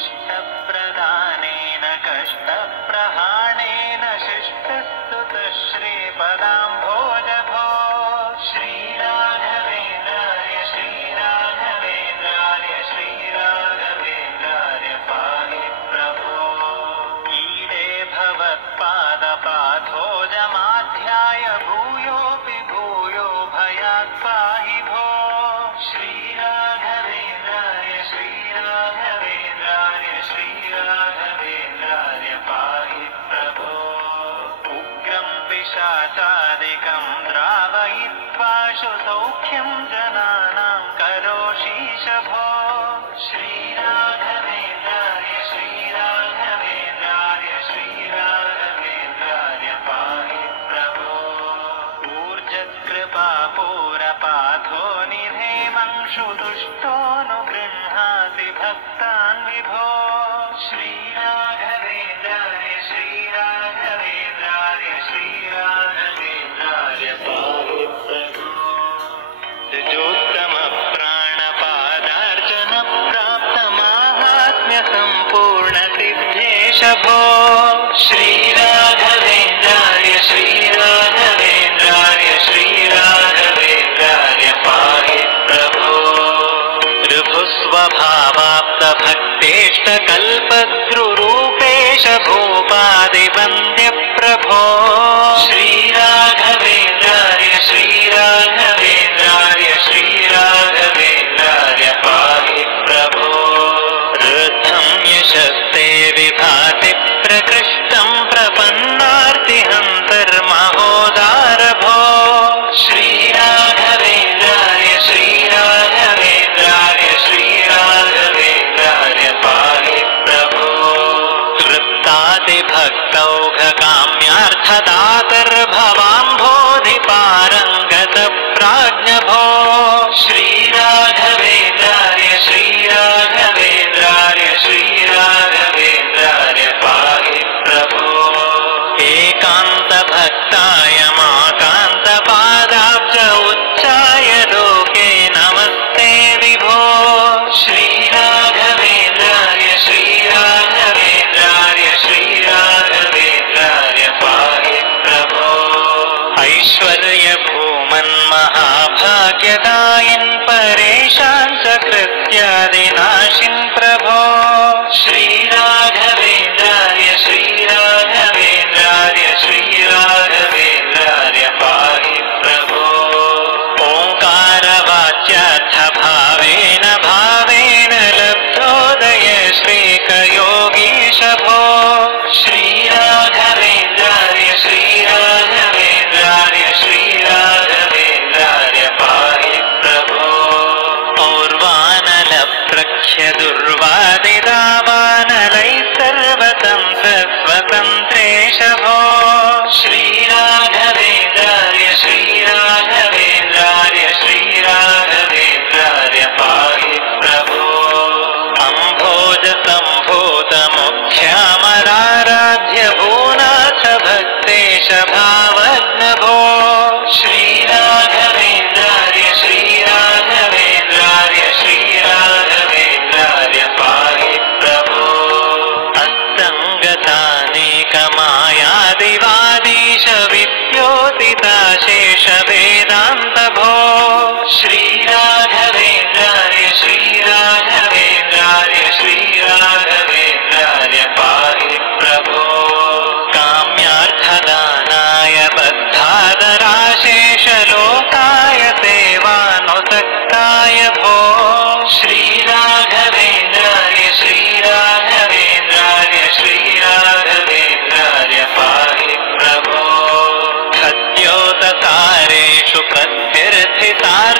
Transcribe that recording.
इष्टप्रदानेन कष्टप्रहाणेन शिष्टस्तुतश्रीपदाम्भोजभो श्रीराघवेन्द्राय श्रीराघवेन्द्राय श्रीराघवेन्द्राय पाहि प्रभो ईडे भवत्पादपाथोजमाध्याय भूयोऽपि भूयो भयात् पाहि भो श्रीराघवेन्द्राय श्रीराघवेन्द्राय श्रीराघवेन्द्राय पाहि प्रभो उग्रं पिशाचादिकं द्रावयित्वाशु सौख्यं जनानां करोषीश भो श्रीराघवेन्द्राय श्रीराघवेन्द्राय श्रीराघवेन्द्राय पाहि प्रभो ऊर्जत्कृपापूरपाथो निधेमंशुदुष्टोऽनुगृह्णाति भक्तान् विभो श्रीराघवेन्द्राय श्रीराघवेन्द्राय श्रीराघवेन्द्राय पाहि प्रभो ऋजोत्तमप्राणपादार्चनप्राप्तमाहात्म्यसम्पूर्णसिद्धेश भो श्रीराघवेन्द्राय श्रीराघवेन्द्राय श्रीराघवेन्द्राय पाहि प्रभो ऋभुस्वभावाप्तभक्तेष्टकल्पद्रुरूपेश भूपादिवन्द्यप्रभो श्रीराघवेन्द्राय श्रीराघवेन्द्राय श्रीराघवेन्द्राय पाहि प्रभो ऋद्धं यशस्ते विभाति प्रकृष्टं प्रपन्नार्तिहन्तर्महोदार भो श्रीराघवेन्द्राय श्रीराघवेन्द्राय श्रीराघवेन्द्राय पाहि प्रभो तृप्तादिभक्तौघकाम्यार्थदातर्भवाम्भोधिपारङ्गतप्राज्ञभो श्रीराघवेन्द्राय श्रीराघवेन्द्राय श्रीराघवेन्द्राय पाहि प्रभो एकान्तभक्ताय माकान्तपादाब्ज उच्चाय लोके नमस्ते विभो श्रीराघवेन्द्राय श्रीराघवेन्द्राय श्रीराघवेन्द्राय पाहि प्रभो ऐश्वर्यभूमन्महाभाग्यदायिन् परेशान् सकृत्यादिनाशिन् प्रभो श्रीराघवेन्द्राय श्रीराघवेन्द्राय श्रीराघवेन्द्राय पाहि प्रभो ओङ्कारवाच्यार्थभावेन भावेन लब्धोदय श्रीकयोगीश भो श्रीराघवेन्द्राय श्रीराघवेन्द्राय श्रीराघवेन्द्राय पाहि प्रभो और्वानलप्रख्यदुर्वादिदावानलैः सर्वतन्त्रस्वतन्त्रेश भो श्रीराघवेन्द्राय श्रीराघवेन्द्राय श्रीराघवेन्द्राय पाहि प्रभो अम्भोजसम्भूतमुख्यामराराध्य भूनाथ भक्तेश भावज्ञ भो श्रीराघवेन्द्राय श्रीराघवेन्द्राय श्रीराघवेन्द्राय पाहि प्रभो अस्तङ्गतानेकमायादिवादीश विद्योतिताशेष वेदान्त भो श्रीराघवेन्द्राय श्रीराघवेन्द्राय श्रीराघवेन्द्राय पाहि प्रभो काम्यार्थदानाय बद्धादराशेष लोकाय सेवानुसक्ताय भो श्रीराघवेन्द्राय श्रीराघवेन्द्राय श्रीराघवेन्द्राय पाहि प्रभो सद्योतसारेषु प्रत्यर्थितार्थ